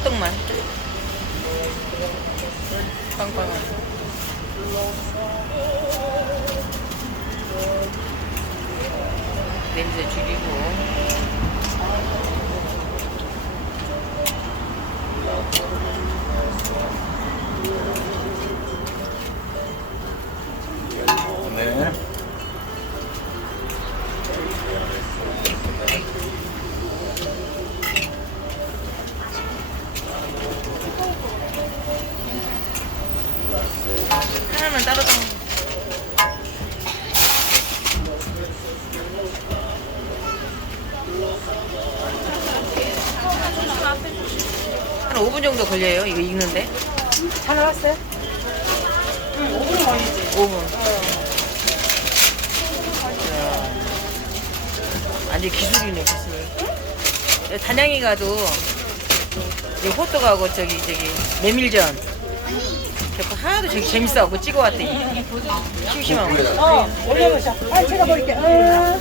호떡만. 빵빵한. 냄새 줄이고. 하나만 따로 담. 한 5분 정도 걸려요. 이거 익는데. 다 나왔어요? 5분. 완전 기술이네 기술. 단양이 가도 이 호떡하고 저기 저기 메밀전. 저거 하나도 저기 재밌어갖고 찍어왔더니 심심하고. 어, 올려놓으셔. 아, 제가 볼게. 어.